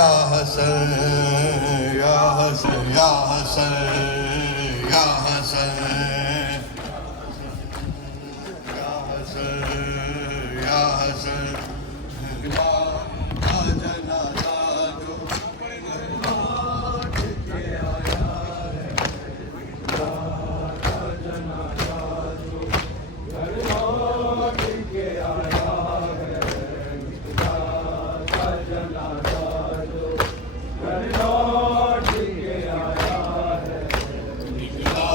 या हसन या हसन या हसन या हसन या हसन या हसन का जनाजा जो लौट के आया है, का जनाजा जो घर लौट के आया है, का जनाजा जो घर लौट के आया है, निकला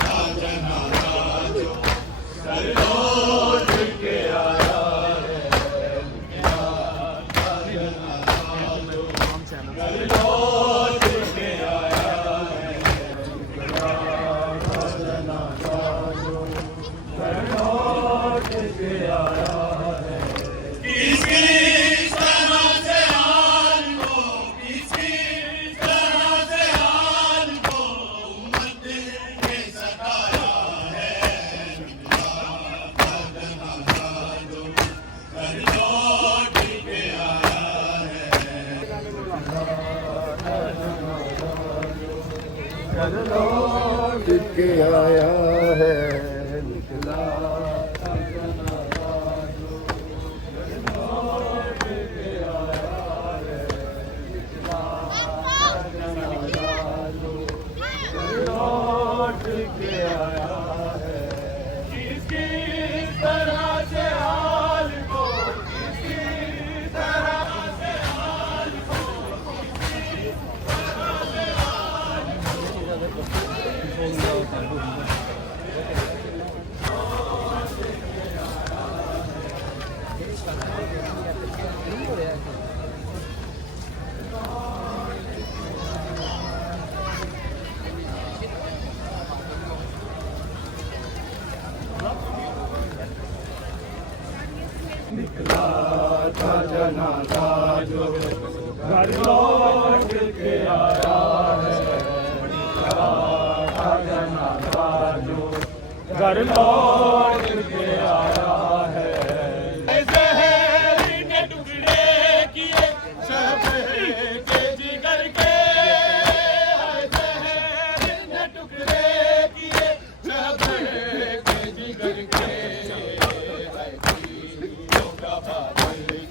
का जनाजा जो घर लौट के आया है, निकला का जनाजा जो घर लौट के आया है, निकला का जनाजा जो घर लौट के आया है। किसकी तरह से हाल को, किसकी तरह से हाल को उम्मत ने सताया है, निकला का जनाजा जो घर लौट के आया है, घर लौट के आया है, निकला का जनाजा जो घर लौट के आया है, निकला का जनाजा जो घर लौट के आया है। किसकी तरह से हाल को, किसकी तरह से हाल को, किसकी तरह से हाल निकला का जनाजा जो घर लौट के आया है, निकला का जनाजा जो घर लौट के आया है। जहर ने टुकड़े किए सब के जिगर के, जहर ने टुकड़े किए सब के जिगर के,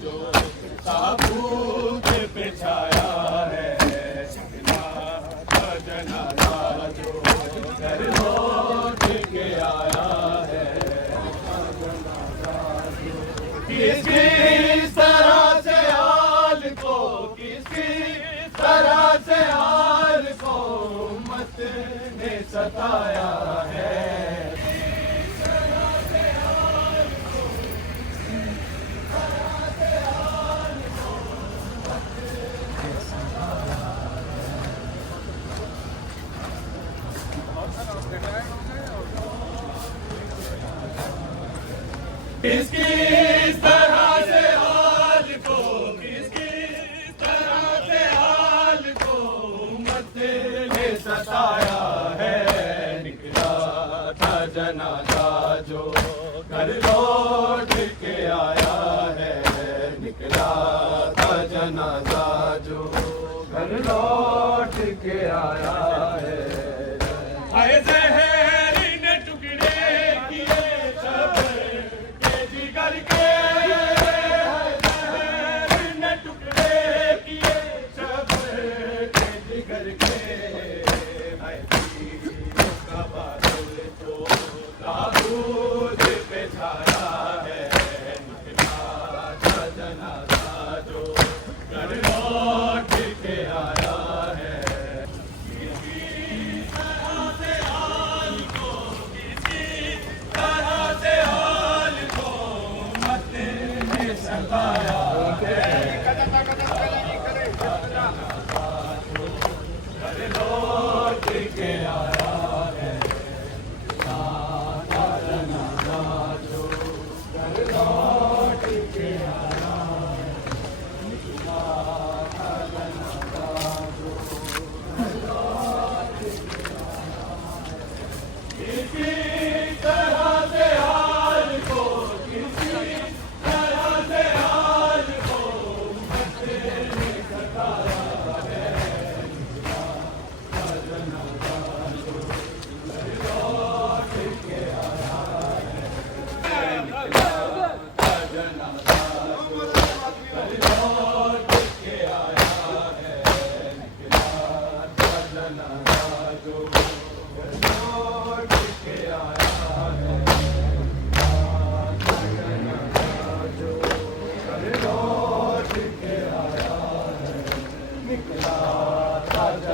जो ताबूत पे छाया है, निकला का जनाजा जो घर लौट के आया है, किसकी तरह से हाल को, किसकी तरह से हाल को उम्मत ने सताया है। किसकी तरह से हाल को, किसकी तरह से हाल को उम्मत ने सताया है, निकला था जनाजा जो घर लौट के आया है, निकला था जनाजा जो घर लौट के आया है। आए जहर ने टुकड़े किए सब के जिगर के, जहर ने टुकड़े किए सब के जिगर के, का बादल तो ताबूत पे छाया है, निकला का जनाजा जो घर लौट के आया है। किसकी तरह से हाल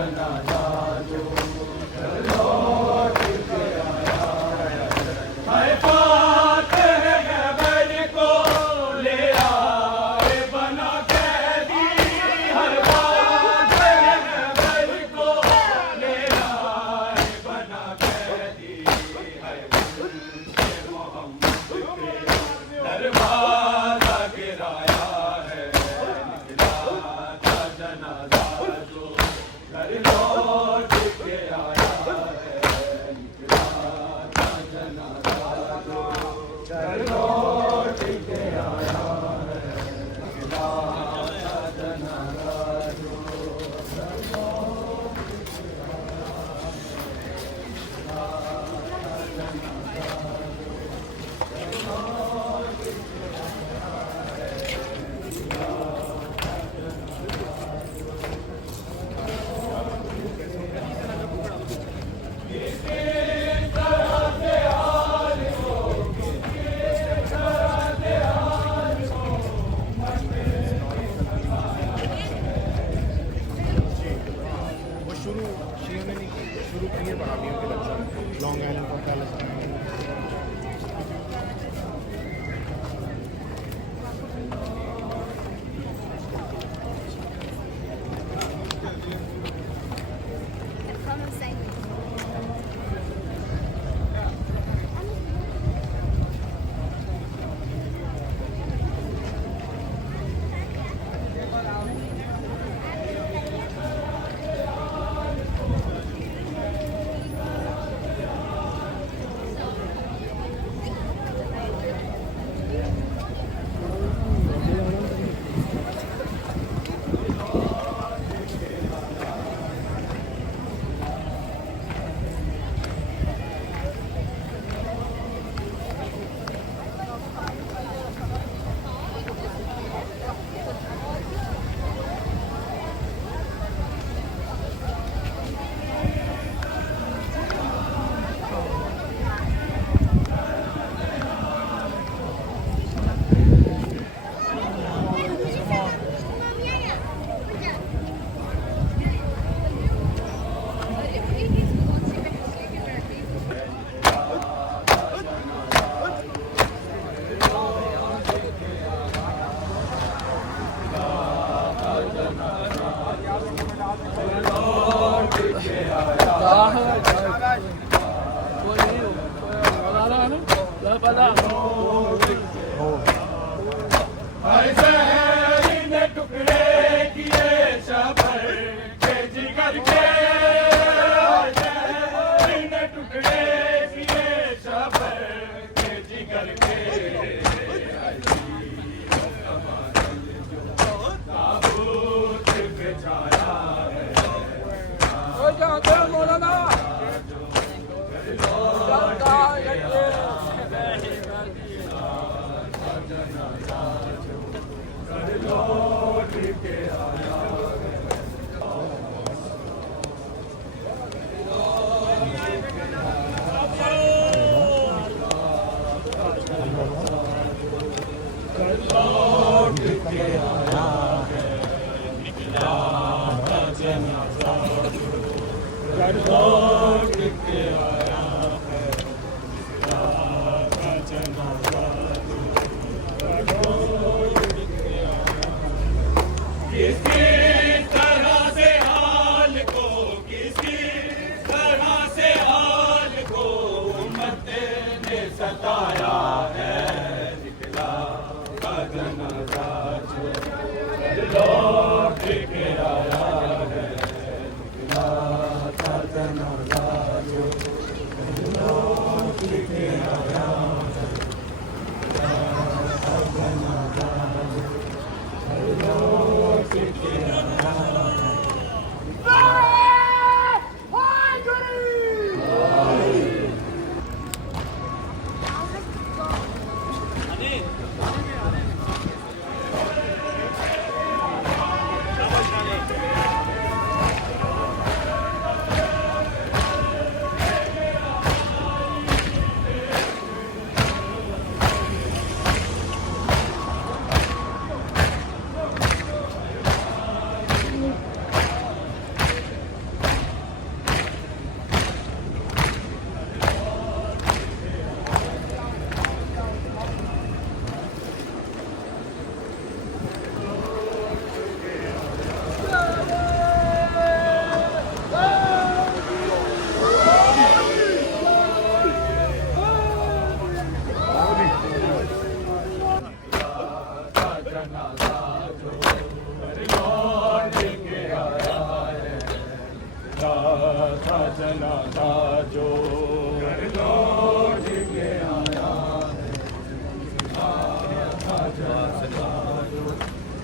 जनाजा जो लौट के आया है पाते गैबर को ले आए बना कैदी हर बात गैबर को ले आए बना कैदी है मोहम्मद के दरवाजा गिराया है निकला था जनाजा जो घर लौट के आया है निकला था जनाजा जो घर लौट के आया है निकला था जनाजा जो वो शुरू शीर में नहीं की शुरू की है बराबियों के बच्चों लॉन्ग आइलैंड का पैलेस ऐसे ने टुकड़े किए शबर के जिगर के ऐसे ने टुकड़े किए शबर के जिगर के ताबूत बिछाया है लौट के आया लौट के आया है निकला था जनाजा लौट के आया है निकला था जनाजा किसी तरह से हाल को किसी तरह से हाल को उम्मत ने सताया है निकला का जनाजा जो लौट के आया है निकला का जनाजा जनाजा जो घर लौट के आया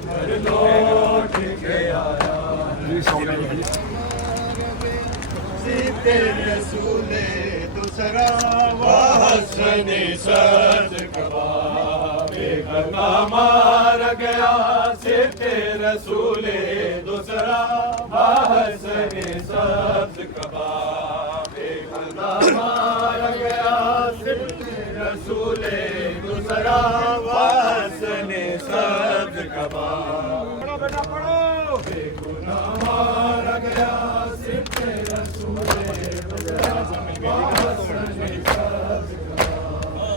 घर लौट के आया सीते रसूले दूसरा हसने सदका बेगमा मार गया सीते रसूले दूसरा हसने सदका बेगमा मार गया सीते रसूले दूसरा हसने सदका बेटा पढ़ो बेगुनाह मारा गया सिर्फ रसूले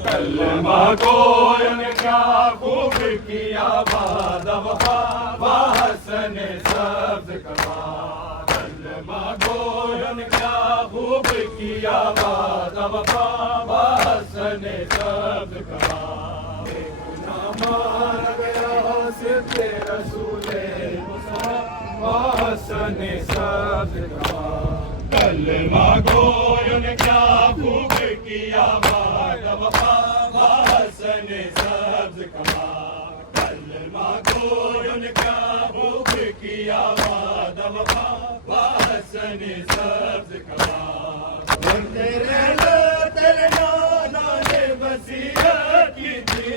कलमा को क्या खूब किया बाद वफा हसन सब्ज कमा कलमा को क्या खूब किया बाद वफा हसन सब्ज कमा मारा गया सिर्फ रसूले हसन सदका कलमा गोयों ने क्या खूब किया बाद वफा हसन सदका कलमा गोयों ने क्या खूब किया बाद वफा हसन सदका तेरे नाना ने वसीयत की थी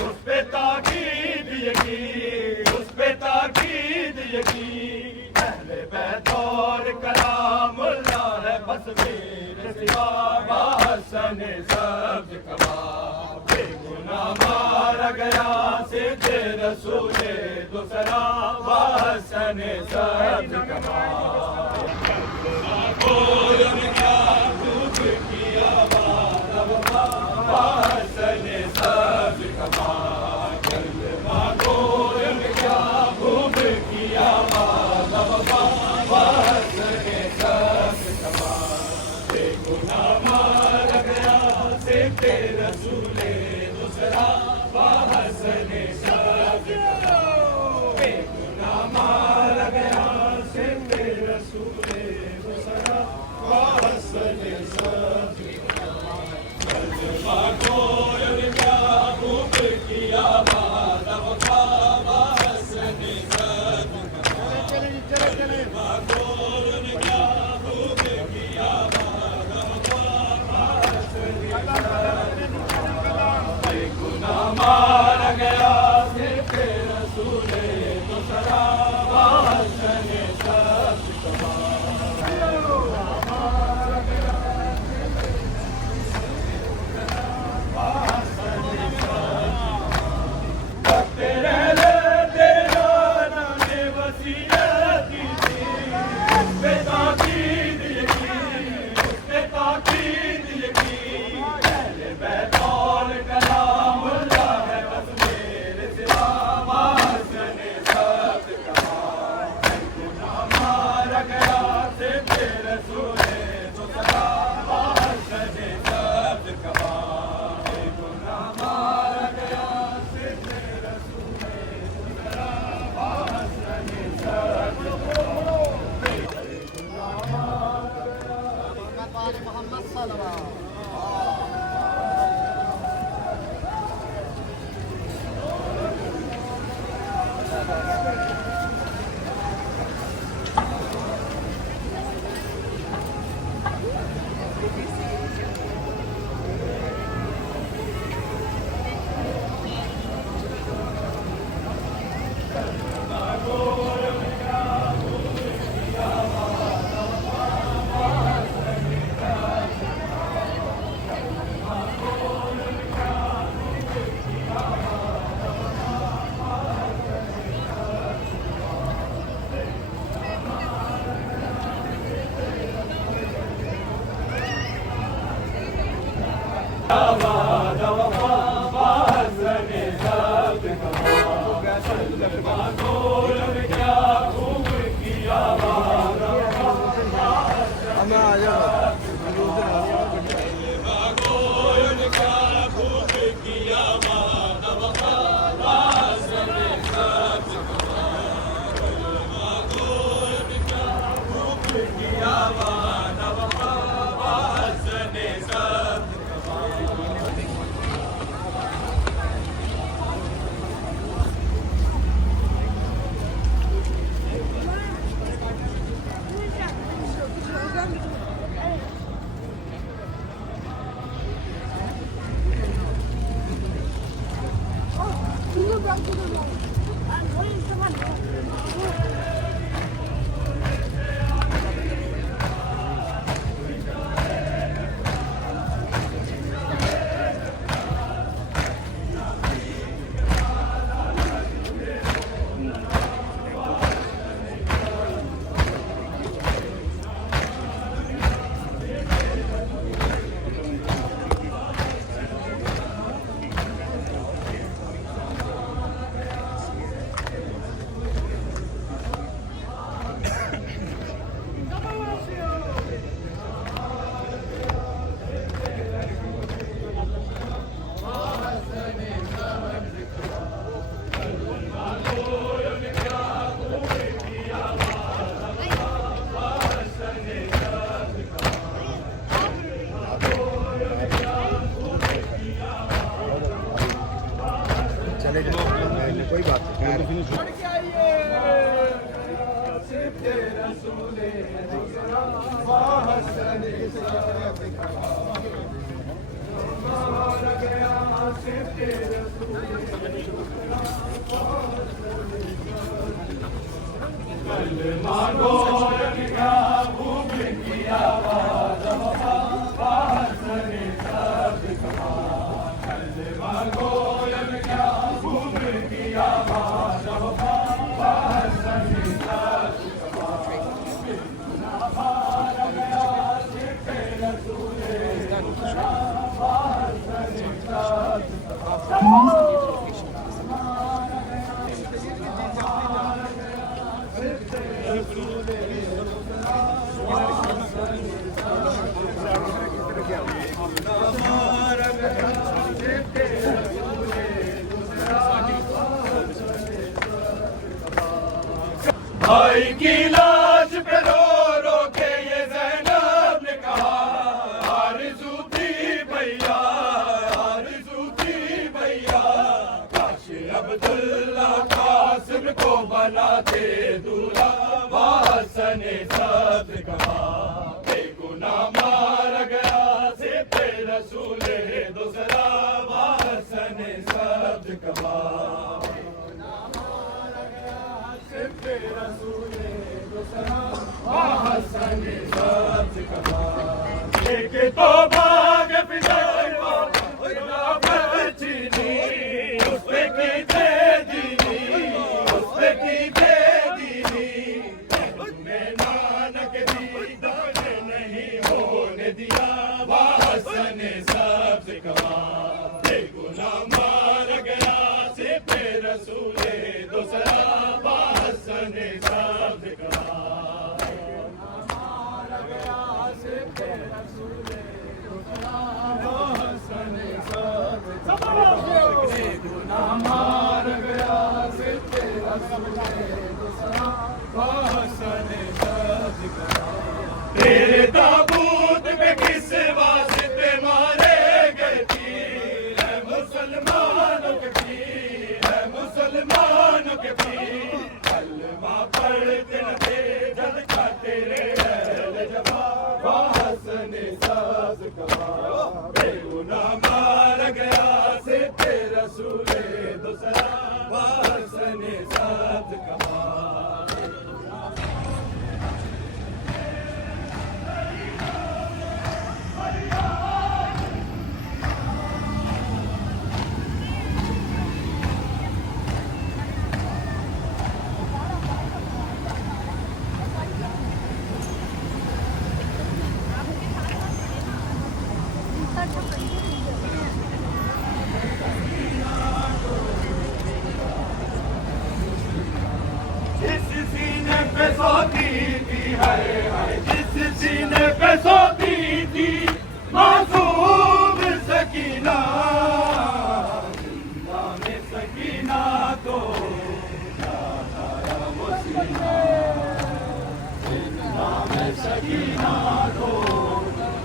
उस पे ताकीद यकीन उस पे ताकीद यकीन अहले बैत और कलामुल्लाह है बस मेरे सिवा हसन सब्ज कमा बेगुनाह मारा गया सिद्ध रसूले दूसरा हसन सब्ज कमा हसन सब्ज कमा कलमा गोयों ने क्या खूब किया बाद वफा हसन सब्ज कमा बेगुनाह मारा गया सिद्ध रसूले दूसरा हसन सब्ज कमा बेगुनाह मारा गया सिद्ध रसूले दूसरा हसन सब्ज कलमा गोयों ने क्या खूब किया बाद वफा हसन सब्ज कमा कलमा गोयों ने क्या खूब किया बाद वफा हसन बेगुनाह मारा गया सिर्फ रसूले दूसरा हसन सब्ज कमा भाई की लाश पे रो रो के ये ज़ैनब ने कहा, आरज़ू थी भैया, आरज़ू थी भैया, काश अब्दुल्ला कासिम को बनाते दूल्हा, हसन सब कहा, बेगुनाह मार गया सिद्दे रसूल दूसरा, हसन सब कहा। एक तो भाग पिता बचनी, उस पे की दे दीनी, उस पे की दे दीनी, तुमने नानक दीदार नहीं होने दिया, हसन सब कहा, बेगुनाह मार गया सिद्दे रसूल दूसरा, हसन सब कहा। तेरे ताबूत पे किस वास्ते मारे गए थी, है मुसलमानों के पीर, है मुसलमानों के पीर, कलमा पढ़ते न थे जल का तेरे अहल जवाब, हसन साज कहा, बेगुनाह मार गया सिद्दे रसूल दूसरा, हसन साज कहा। जिस सीने पे सोती थी, हाय हाय, जिस सीने पे सोती थी मासूम सकीना, जिंदा में सकीना तो याद आया वो सीना, जिंदा में सकीना तो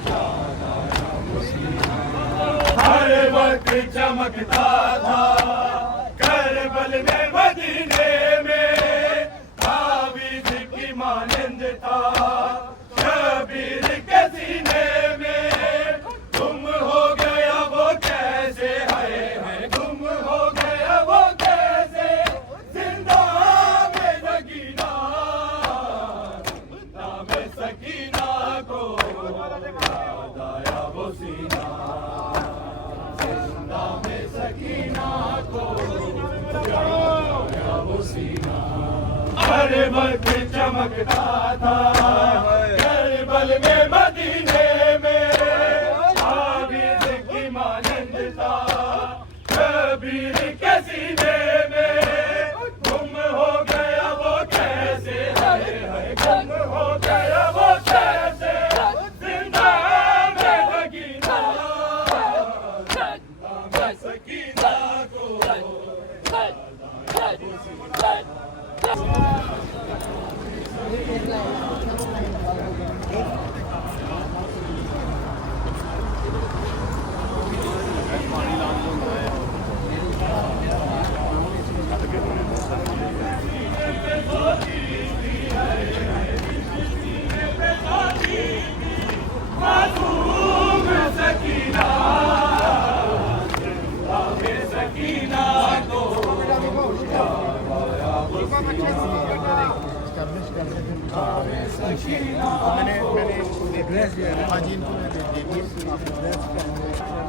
याद आया वो सीना, हर वक्त चमकता था करबल में मदीने में, तावीज़ की मानंद था शबीर के सीने में, गुम हो गया वो कैसे, हाय हाय, गुम हो गया वो कैसे, जिंदा में सकीना, जिंदा में सकीना को याद आया वो सीना, जिंदा में सकीना को याद आया वो सीना, हर वक्त चमकता था करबल में मदीने में, तावीज़ की मानंद था शबीर के सीने में, गुम हो गया वो कैसे, हाय हाय, गुम हो गया वो कैसे, जिंदा में सकीना, जिंदा में सकीना को याद आया वो सीना। मैंने हाँ जी इनको मैं दे दी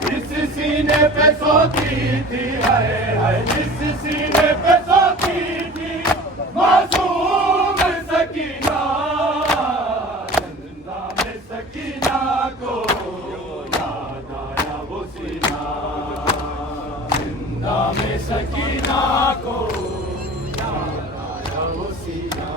जिस सीने पे सोती थी हाय हाय जिस सीने पे सोती थी मासूम सकीना जिंदा में सकीना को याद आया वो सीना जिंदा में सकीना को याद आया वो सीना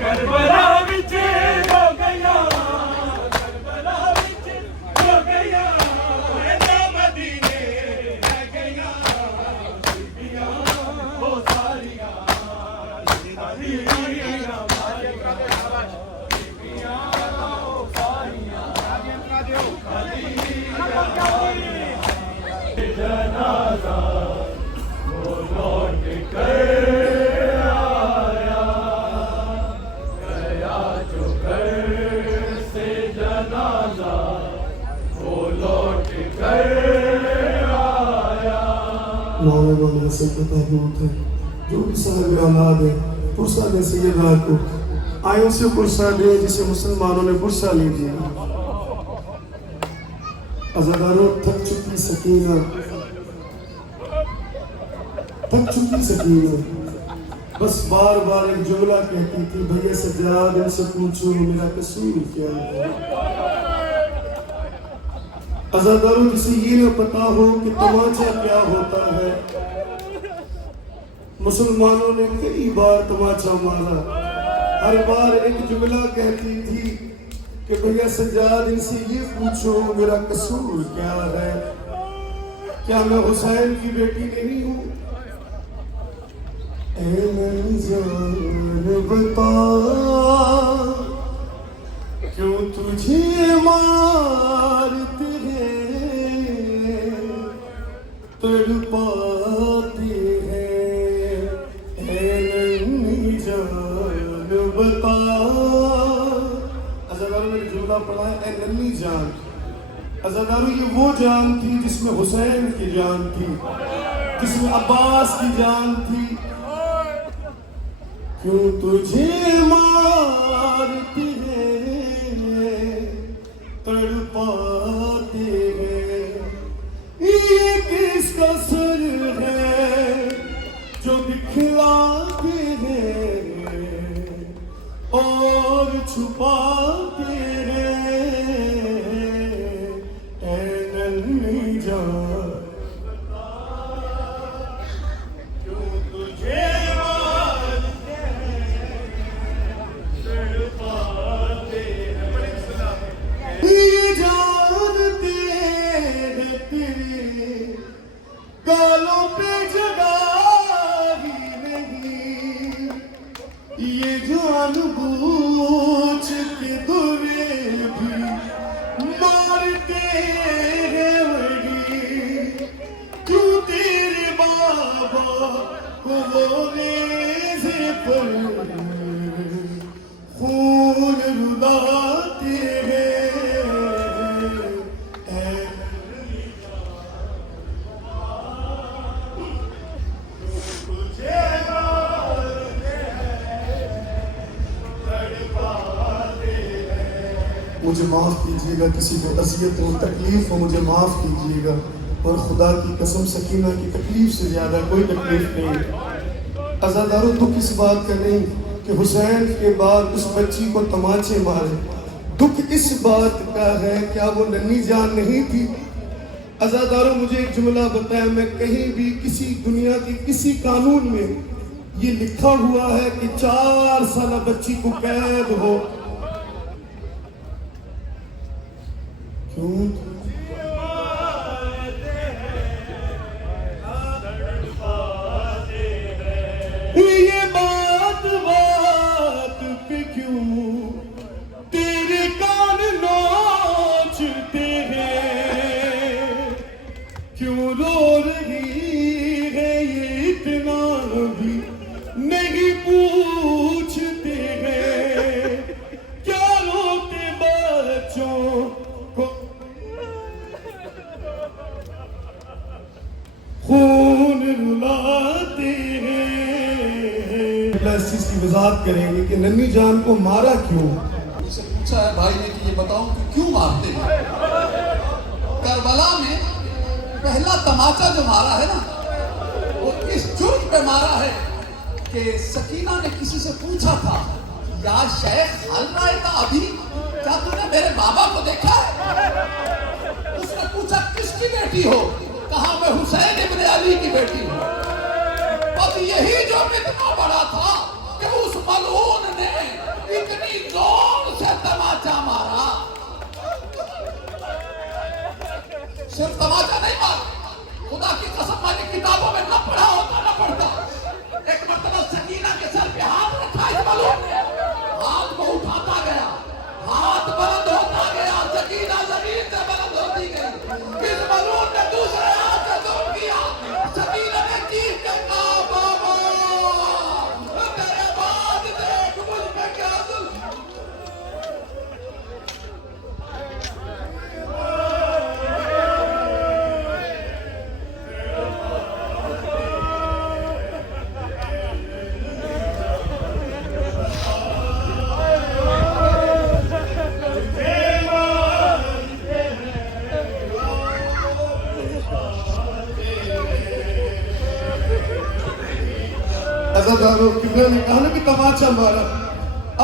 करबला विच हो गया करबला विच हो गया ना मदीने रह गया बीबियां ओ सारियां बीबियां ओ सारियां जनाजा वो लौट कर मौला मौला से पता होता है जो भी साहब औलाद है पुरसा दे सैयदा को आयों से पुरसा दे जिसे मुसलमानों ने पुरसा ले दिया अज़ादारों थक चुकी सकीना बस बार बार एक जुमला कहती थी भैया सज्जाद इनसे पूछो मेरा कसूर क्या है अज़ादारों किसी ये न पता हो कि तमाचा क्या होता है मुसलमानों ने कई बार तमाचा मारा हर बार एक जुमला कहती थी कि भैया सज्जाद इनसे ये पूछो मेरा कसूर क्या है क्या मैं हुसैन की बेटी नहीं हूँ ऐ जान बता क्यों तुझे मारते तड़पाते हैं नन्ही जान बता। अज़ादारों ने जुमला पढ़ा है नन्ही जान अज़ादारों, ये वो जान थी जिसमें हुसैन की जान थी, जिसमें अब्बास की जान थी। क्यों तुझे मारते हैं, तड़पाते हैं, ये किसका सर है जो दिखलाते हैं और छुपाते हैं। ऐ नन्ही जान, क्यों तुझे मारते हैं, तड़पाते हैं। ये जानते हैं तेरे गालों पे जगह ही नहीं, ये जानबूझ के दुरे भी मारते हैं वही। क्यों तेरे बाबा को रोने से पर खून रुलाते हैं। मुझे माफ़ कीजिएगा, किसी को अज़ियत हो, तकलीफ़ हो, मुझे माफ़ कीजिएगा। और खुदा की कसम सकीना की तकलीफ़ से ज़्यादा कोई तकलीफ़ नहीं। अज़ादारों, दुख इस बात का नहीं कि हुसैन के बाद उस बच्ची को तमाचे मारे, दुख इस बात का है क्या वो नन्ही जान नहीं थी। अज़ादारों, मुझे एक जुमला बताया, मैं कहीं भी किसी दुनिया के किसी कानून में ये लिखा हुआ है कि 4 साल बच्ची को कैद हो। क्यों ये बात पे क्यों तेरे कान नोचते हैं, क्यों रो रही है ये इतना भी नहीं पूछते हैं। क्या रोते बच्चों को खून रुलाते हैं। इस चीज की वजाहत करेंगे कि नन्ही जान को मारा क्यों। उसे पूछा है भाई ने कि ये बताओ कि क्यों मारते हैं। करबला में पहला तमाचा जो मारा है ना, वो इस जुर्म पे मारा है कि सकीना ने किसी से पूछा था, या शेख हल रायता अभी, क्या तूने मेरे बाबा को देखा है? उसने पूछा किसकी बेटी हो? कहा मैं हुसैन इब्ने अली की बेटी हूँ। बस यही जो इतना बड़ा था कि उस मलऊन ने इतनी जोर से तमाचा मारा। सिर्फ तमाचा नहीं मारा, खुदा की कसम मैंने किताबों में न पढ़ा होता न पढ़ता। एक मरतबा सकीना के सर पे हाथ रखा इस मलऊन ने, हाथ को उठाता गया, हाथ बुलंद होता गया, सकीना जमीन से बुलंद होती गई। इस मलऊन ने दूसरे हाथ से जोड़ दिया। सकीना ने चीख कर कहा, बाबा तेरे बाद देख मुझ पे क्या जुल्म। अज़ादारों, किबला ने कहा ना कि तमाचा मारा।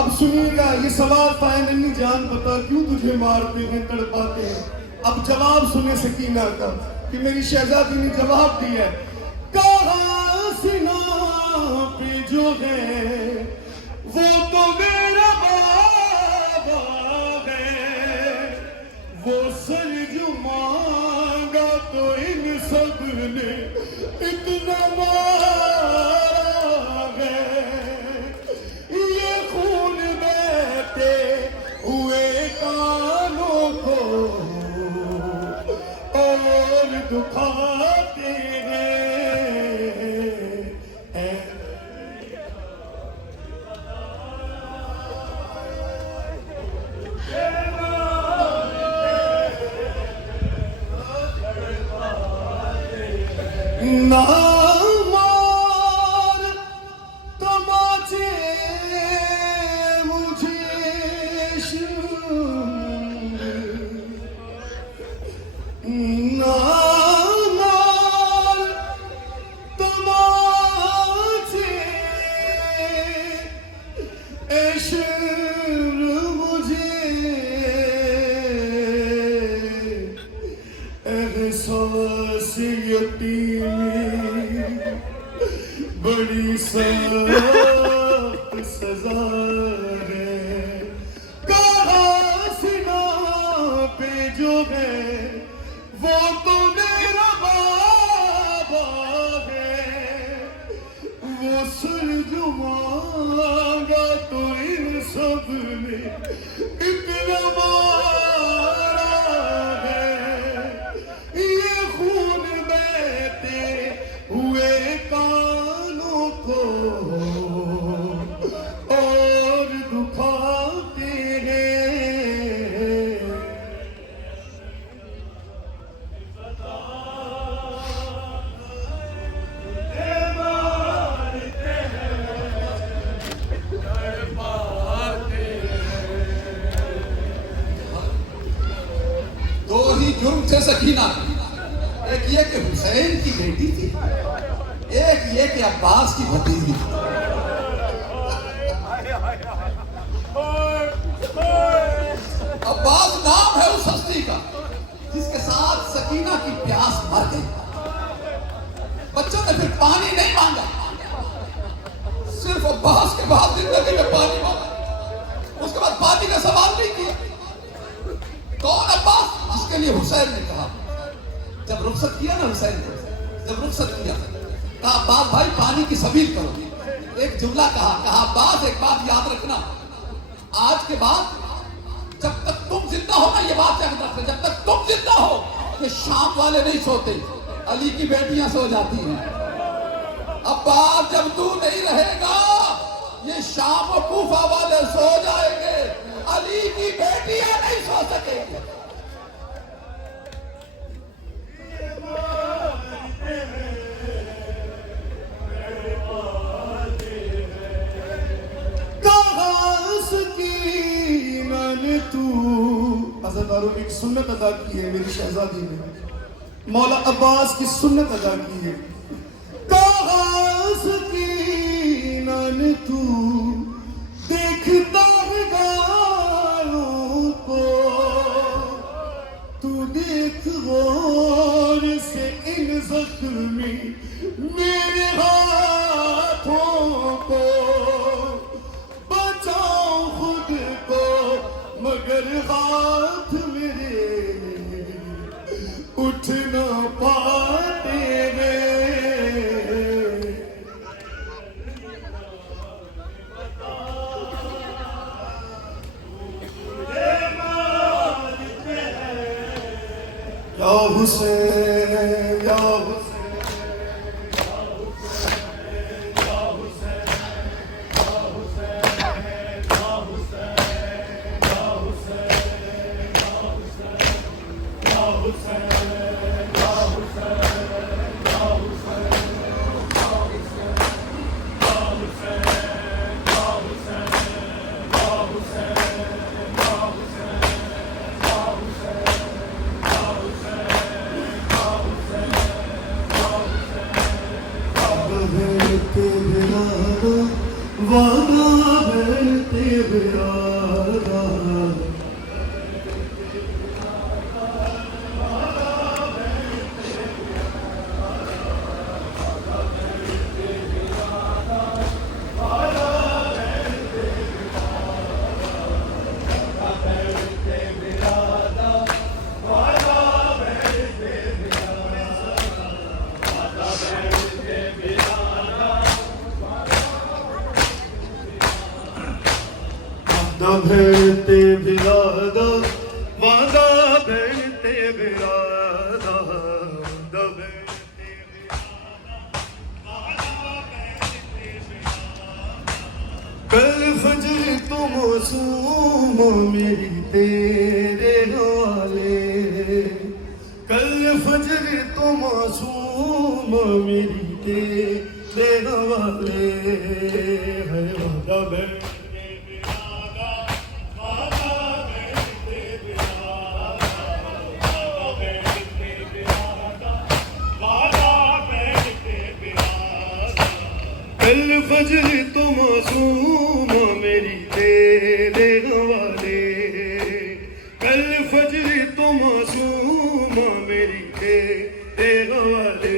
अब सुनिएगा, ये सवाल था नन्ही जान बता क्यों तुझे मारते हैं, तड़पाते हैं। अब जवाब सुने सकीना का कि मेरी शहजादी ने जवाब दिया, कहा सीना पे जो है वो तो मेरा बाबा है, वो सर जो मांगा तो इन सब ने इतना मारा है। ये खून बहते हुए कानों को और दुखाते हैं। ना मार तमाचे मुझे ना मार तमाचे मुझे एहसास यतीमी बड़ी सख्त सजा है कहा सीना पे जो है वो तो मेरा बाबा है वो सुर जो मांगा तो इन सब ने इतना मारा है ये खून बहते हुए कानों को और दुखाते हैं दो ही जुर्म थे सकीना के। एक ये कि हुसैन की बेटी थी, एक ये कि अब्बास की भतीजी थी। अब्बास नाम है उस हस्ती का जिसके साथ सकीना की प्यास मर गई। बच्चों ने फिर पानी नहीं मांगा, सिर्फ अब्बास के बाद जिंदगी में पानी मांगा। उसके बाद पानी का सवाल नहीं किया। कौन अब्बास? जिसके लिए हुसैन ने कहा, जब रुखसत किया ना हुसैन ने, जब रुखसत किया कहा अब्बास भाई पानी की सबील करो। एक जुमला कहा अब्बास एक बात याद रखना, आज के बाद जब तक तुम जिंदा हो ना, ये बात याद रखना, जब तक तुम जिंदा हो ये शाम वाले नहीं सोते, अली की बेटियां सो जाती हैं। अब्बास जब तू नहीं रहेगा ये शाम और कूफा वाले सो जाएंगे, अली की बेटियां नहीं सो सकेंगी। तू अज़ादारों एक सुन्नत अदा की है मेरी शहजादी ने, मौला अब्बास की सुन्नत अदा की है। कागज़ की नन तू देखता है गालों को, तू देख गौर से इन जख्मी मेरे हाथों को, बचाओ खुद को मगर हाथ मेरे उठ न पाते वे। या हुसैन या हुसैन वादा बनते बिरादा भेड़ते बिरादा वादा भेड़ते बिरादा कल फजर तो मौसूम मेरी तेरे नाले, कल फजर तो मासूम मेरी तेरे हवाले है वादा मैं कल फजर तो मासूम मेरी तेरे हवाले कल फजर तो मासूम मेरी तेरे हवाले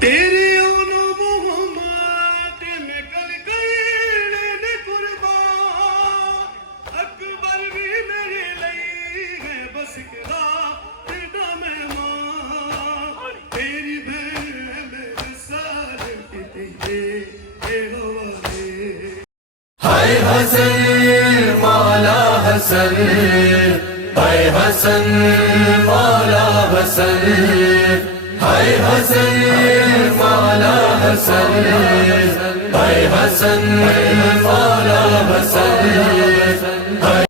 तेरी ओनो मोहम्मद में कल करने कुर्बान अकबर भी मेरे लिए है बस इकरा तेरा मेहमान तेरी बहन मेरे सारे तेरे हवाले हाय हसन मौला हसन हाय हसन मौला हसन हाय हसन मौला हसन हाय हसन मौला हसन